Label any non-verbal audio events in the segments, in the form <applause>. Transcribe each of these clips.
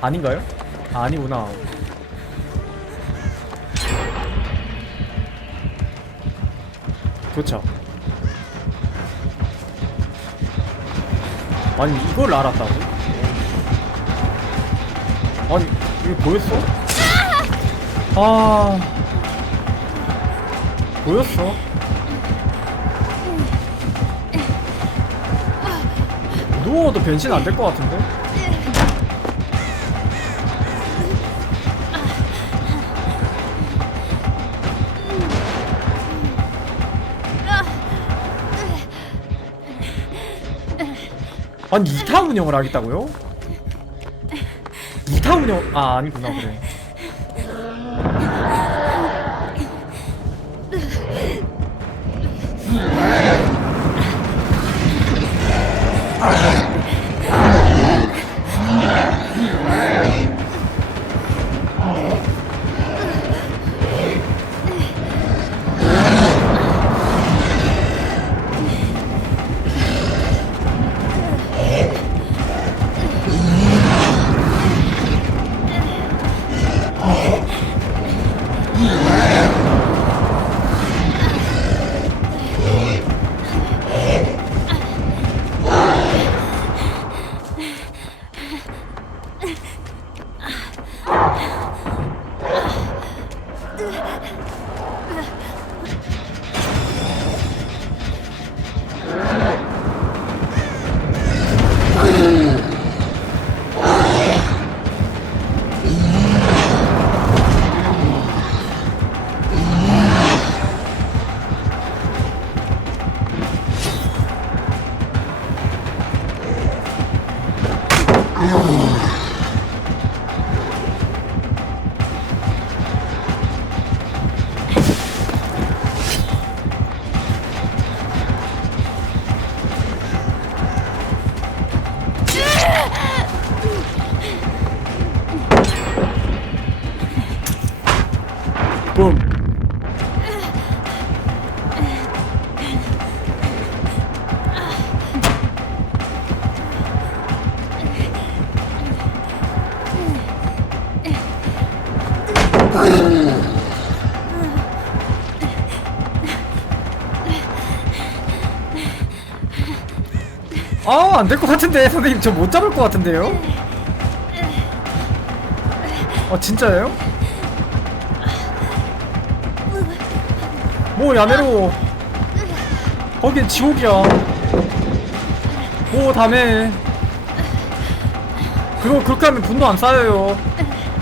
아닌가요? 아, 아니구나. 그렇죠. 아니 이걸 알았다고? 아니 이게 보였어? 아 보였어? 누워도 변신 안 될 것 같은데? 아니 2타 운영을 하겠다고요? 2타 운영 아 아니구나 그래 붐 아, 안 될 것 같은데, 선생님. 저 못 잡을 것 같은데요? 어, 진짜예요? 뭐, 야매로. 거긴 지옥이야. 뭐, 다음에. 그거, 그렇게 하면 분노 안 쌓여요.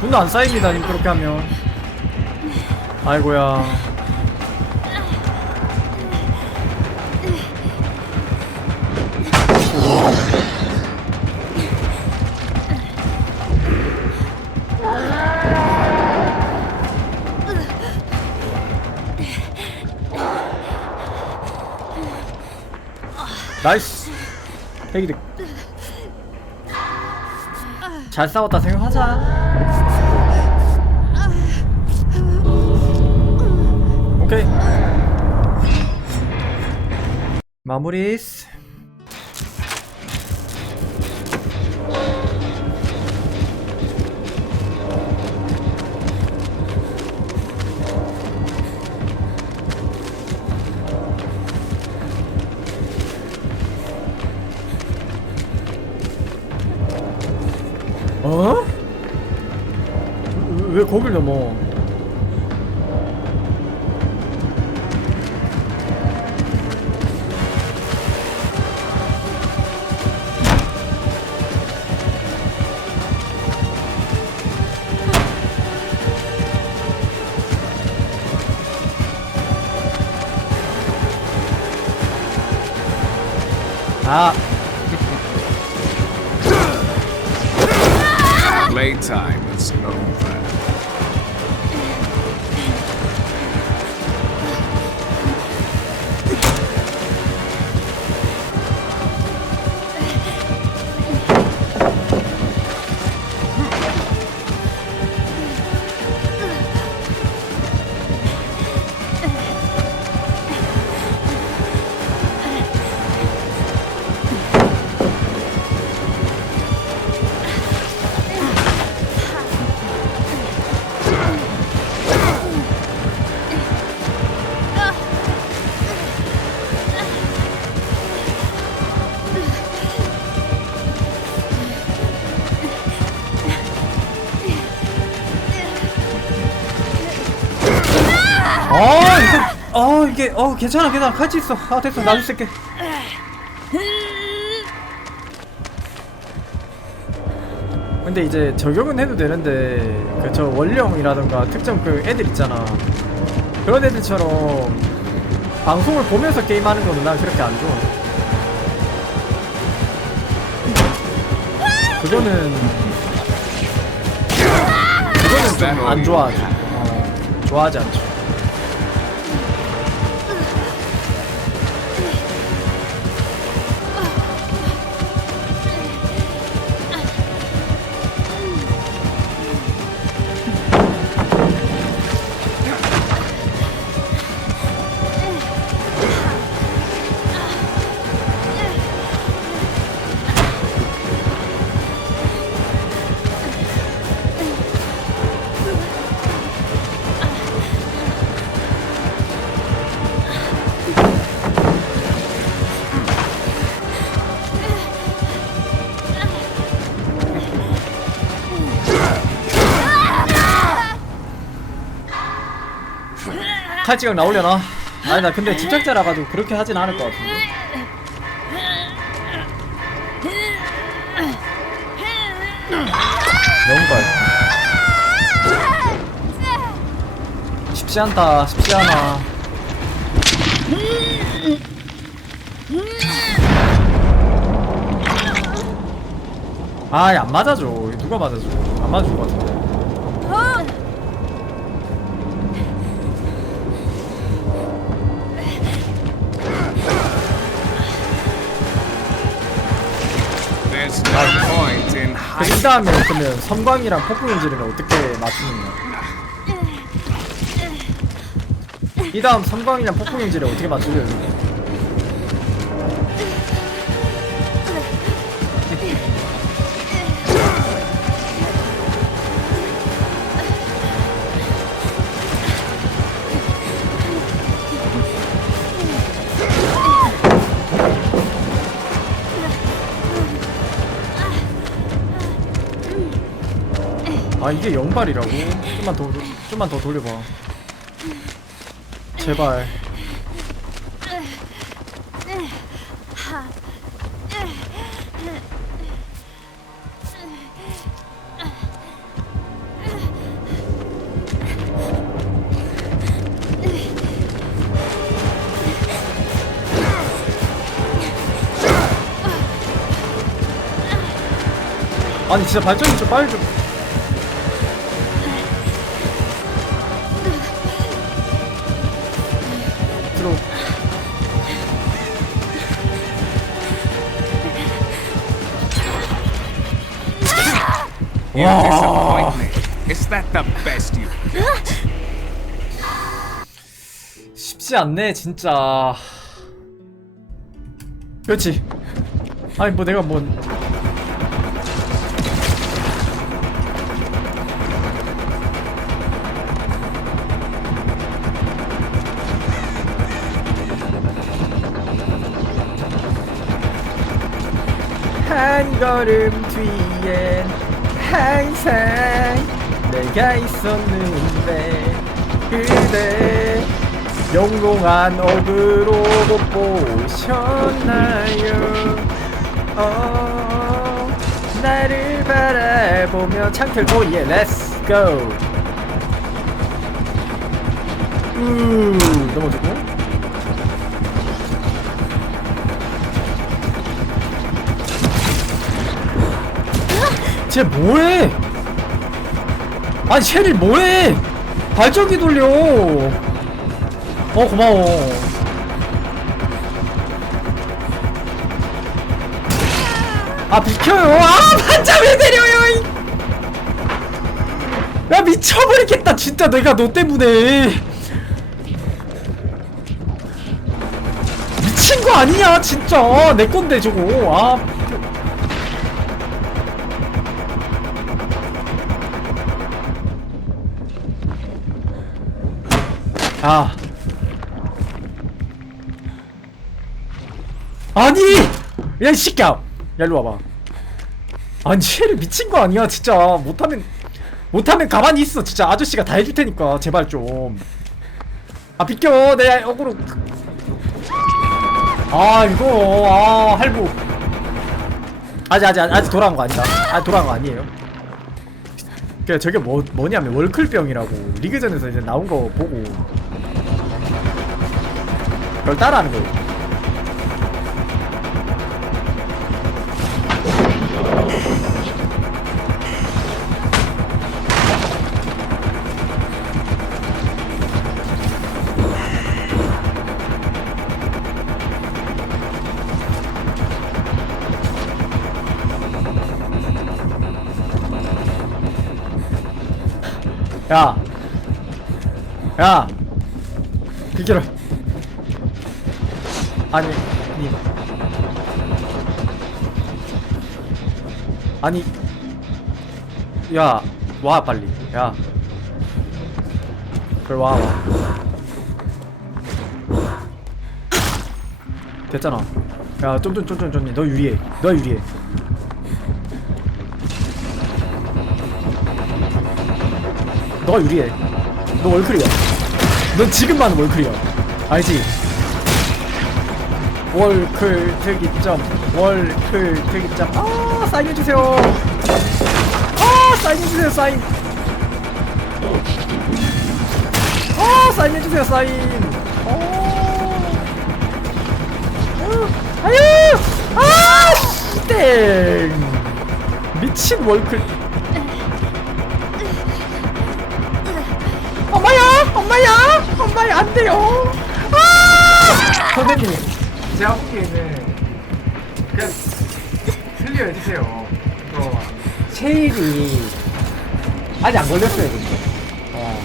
분노 안 쌓입니다, 님, 그렇게 하면. 아이고야. 나이스. 대기득 잘 싸웠다 생각하자. 오케이. 마무리 어? 왜 거길 넘어? 아 이거 아 이게 어 괜찮아 괜찮아. 칼치 있어. 아 됐어. 나도 쓸게. 근데 이제 적용은 해도 되는데 그 저 원령이라던가 특정 그 애들 있잖아. 그런 애들처럼 방송을 보면서 게임하는 거는 난 그렇게 안 좋아. 그거는 그거는 좀 안 좋아하지. 어, 좋아하지 않죠 칼찌각 나오려나? 아니 나 근데 집착자라 가지고 그렇게 하진 않을 것 같은데. 영발 쉽지 않다 쉽지 않아. 아이 안 맞아줘. 누가 맞아줘? 안 맞을 것 같은 그. 이 다음에 그러면 섬광이랑 폭풍 인지를 어떻게 맞추느냐 이 다음 섬광이랑 폭풍 인지를 어떻게 맞추려고 아 이게 영발이라고? 좀만 더 좀만 더 돌려봐 제발 아니 진짜 발전기 좀 빨리 좀 Is that the best you 쉽지 않네 진짜. 그렇지. 아니 뭐 내가 뭔. 한 걸음 뒤엔 항상 내가 있었는데 그대 영롱한 얼굴로 못 보셨나요? 어, 나를 바라보며 창틀 보이에 렛츠 고 우 넘어지고. 쟤 뭐해 아니 쟤를 뭐해? 발전기 돌려. 어 고마워. 아 비켜요. 아 반자 왜 때려요 이. 야 미쳐버리겠다 진짜 내가 너 때문에. 미친 거 아니냐 진짜. 내 건데 저거. 아 아. 아니! 야, 이 새끼야! 야, 일로 와봐. 아니, 쟤를 미친 거 아니야, 진짜. 못하면, 못하면 가만히 있어. 진짜 아저씨가 다 해줄 테니까. 제발 좀. 아 비켜 내 어그로 아 이거 아 할부 아직 아직 아직 돌아간 거 아니다 아 돌아간 거 아니에요 그 저게 뭐 뭐냐면 월클병이라고 리그전에서 이제 나온 거 보고 그걸 따라하는 거예요 야! 야! 비켜라! 아니, 니. 아니. 야, 와, 빨리. 야. 그래, 와, 와. 됐잖아. 야, 좀, 너 유리해. 너 유리해. 너가 유리해. 너 월클이야. 넌 지금만 월클이야. 알지? 월클 특이점. 월클 특이점. 아 사인 해주세요. 아 사인 해주세요 사인. 아 사인 해주세요 사인. 어. 어, 아유. 아 씨, 땡. 미친 월클. 엄마야! 엄마야! 엄마야 안 돼요! 아! 선생님, 제가 보기에는 그냥 클리어 해주세요. 이거 쉐일이 아직 안 걸렸어요, 근데. 어.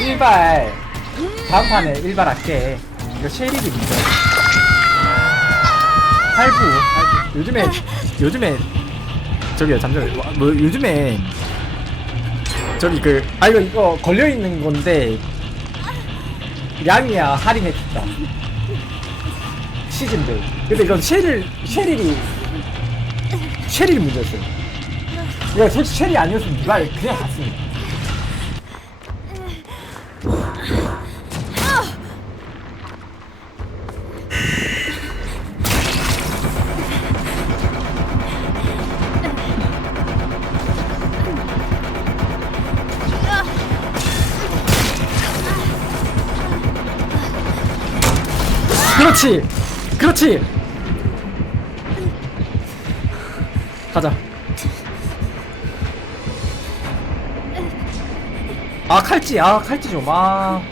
일발 다음 판에 일발 할게. 이거 쉐일이 문제. 할부, 할부. 요즘에 요즘에 저기요 잠시만요. 뭐 요즘에 저기 그 아 이거 이거 걸려 있는 건데 양이야 할인해 줬다 시즌들. 근데 이건 쉐릴 쉐릴이 쉐릴 문제였어요. 이거 솔직히 쉐릴 아니었으면 누가 그냥 갔습니다 그렇지 그렇지. 가자. 아 칼찌 아 칼찌 좀 아.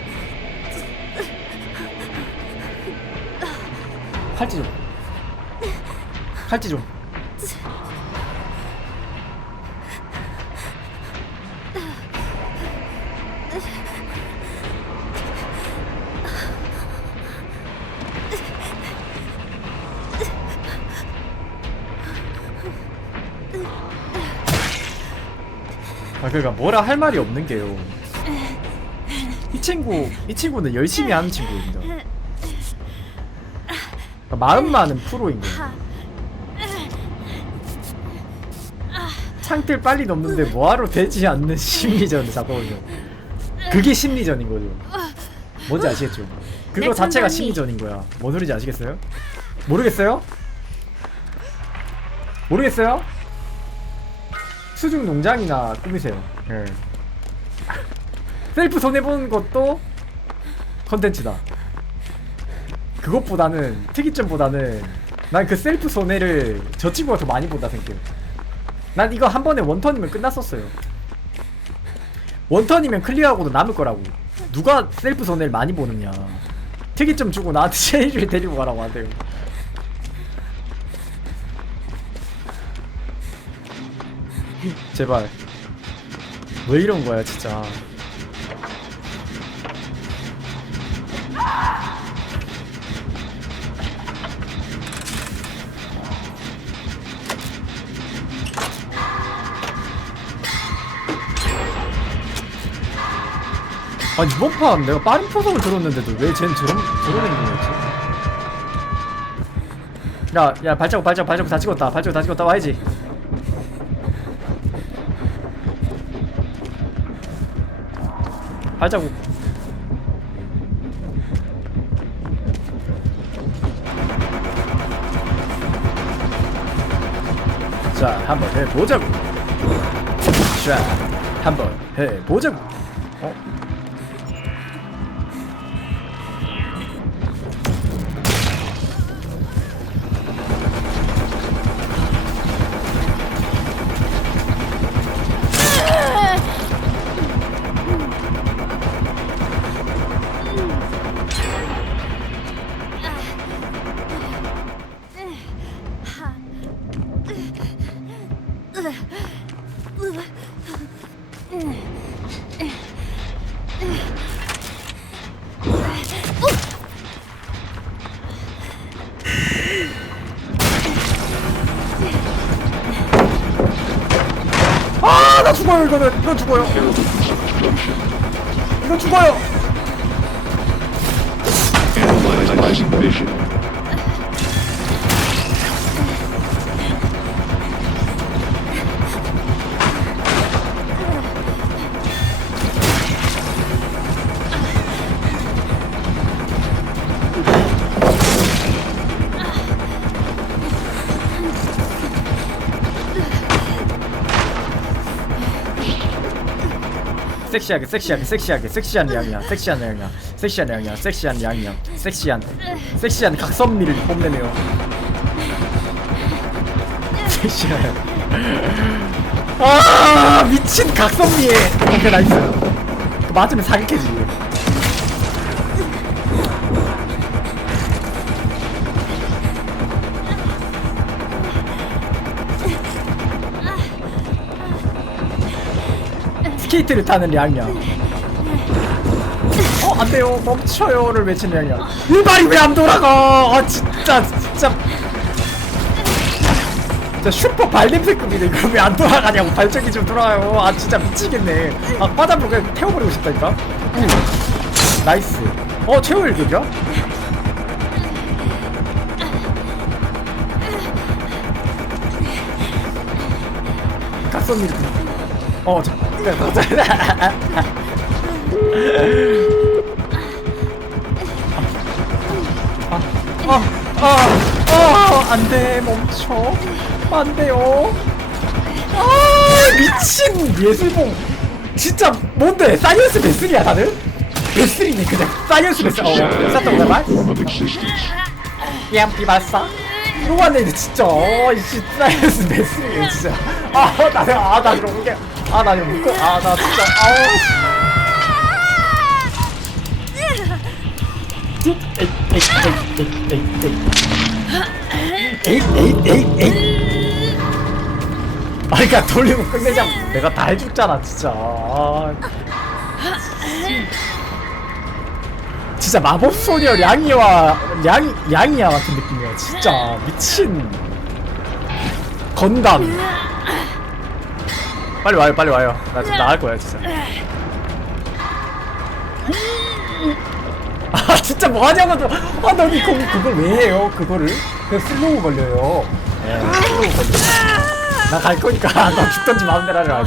칼찌 좀. 칼찌 좀 그러니까 뭐라 할 말이 없는 게요. <laughs> 이 친구 이 친구는 열심히 하는 친구입니다. 그러니까 마음만은 프로인 거예요. 창틀 빨리 넘는데 뭐하러 되지 않는 심리전 잠깐만요. 그게 심리전인 거죠. 뭔지 아시겠죠? 그거 네, 자체가. 심리전인 거야. 뭔 소리인지 아시겠어요? 모르겠어요? 모르겠어요? 수중 농장이나 꾸미세요. 예. 셀프 손해보는 것도 컨텐츠다. 그것보다는 특이점보다는 난 그 셀프 손해를 저 친구가 더 많이 본다 생각해요. 난 이거 한 번에 원턴이면 끝났었어요. 원턴이면 클리어하고도 남을 거라고. 누가 셀프 손해를 많이 보느냐. 특이점 주고 나한테 <laughs> 체인지를 데리고 가라고 하세요. 제발. 왜 이런 거야, 진짜. 아니 이번 판 내가 빠른 표성을 들었는데도 왜 쟨 저런 저런 행동이었지? 야, 야 발자국 발자국 발자국 다 찍었다 발자국 다 찍었다 와야지 가자고. 자 한번 해보자고. 자 한번 해보자고. 어? 섹시하게, 섹시하게, 섹시하게, 섹시한 양이야, 섹시한 양이야, 섹시한 양이야, 섹시한 양이야, 섹시한, 섹시한 각선미를 뽐내네요. 섹시한. 아, 미친 각선미에. 오케이, 나이스. 그 맞으면 사기캐지. 스케이트를 타는 양이야. 어, 안 돼요. 멈춰요를 외치는 양이야. 이 말이 왜 안 돌아가? 아, 진짜, 진짜. 진짜 슈퍼 발냄새급이네. 이거 왜안 돌아가냐고. 발전기 좀 돌아가요. 아, 진짜 미치겠네. 아, 빠져보고 그냥 태워버리고 싶다니까. 응. 나이스. 어, 최후 일격이야? 각선미. 어, 자, <laughs> 아, 아, 아, 안 돼, 멈춰. 안 돼요. 아, 미친 예술봉. 진짜 뭔데? 사이언스 베슬이야, 다들? 베슬이네, 그냥. 사이언스 베슬. 어, 쌌던 거말? Form of existence. EMP 발사? 이거만 내 진짜 어 이씨 사이언스 베스네 진짜 아나 아나 이런 게 아 나 이거 묶어 아나 진짜 아우. 아이까 돌리고 끝내자고. 내가 다 해줬잖아 진짜. 진짜 마법소녀 양이와 양, 양이야 같은 느낌이야 진짜. 미친. 건담. 빨리 와요, 빨리 와요. 나 지금 나갈 거야, 진짜. 아 진짜 뭐 하냐고 또. 아 너니 그 그걸 왜 해요? 그거를 그 슬로우 걸려요. 예, 슬로우 걸려. 나 갈 거니까 <laughs> 너 죽던지 마음대로 하라.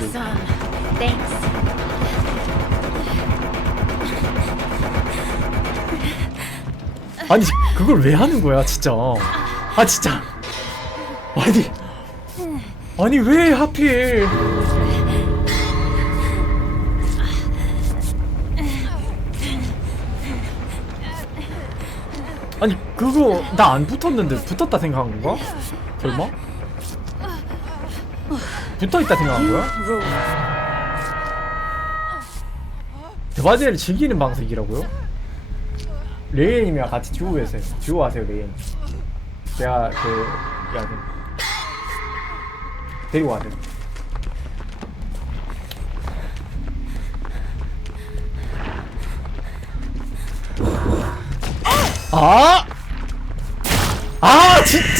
Thanks. 아니 그걸 왜 하는 거야 진짜 아 진짜 아니 아니 왜 하필 그거 나 안 붙었는데 붙었다 생각한 건가? 설마? 붙어있다 생각한 거야? 대바지를 즐기는 방식이라고요? 레이님이랑 같이 듀오에서. 듀오 하세요 레이님 제가 그 야, 그 데리고 와세요 아!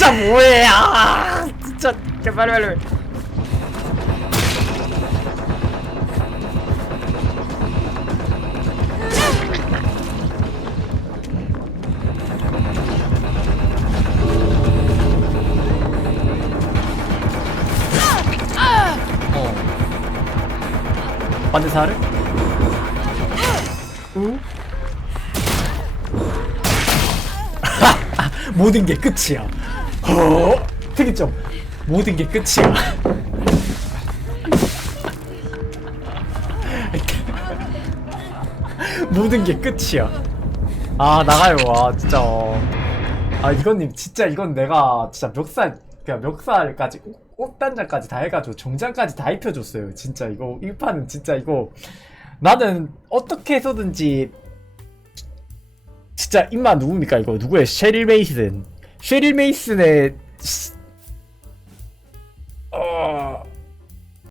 아 진짜 뭐해 아 진짜 빨리 빨리 빨리 어. 반대사를? 우? <laughs> 모든 게 끝이야. 어? 특이점. 모든 게 끝이야. <laughs> 모든 게 끝이야. 아 나가요. 와 진짜. 어. 아 이건님 진짜 이건 내가 진짜 멱살 그냥 멱살까지 옷- 옷단장까지 다 해가지고 정장까지 다 입혀줬어요. 진짜 이거 1판은 진짜 이거 나는 어떻게 해서든지 진짜 임마 누굽니까 이거 누구예요? 셰릴 메이슨 셰릴 메이슨의 시- 어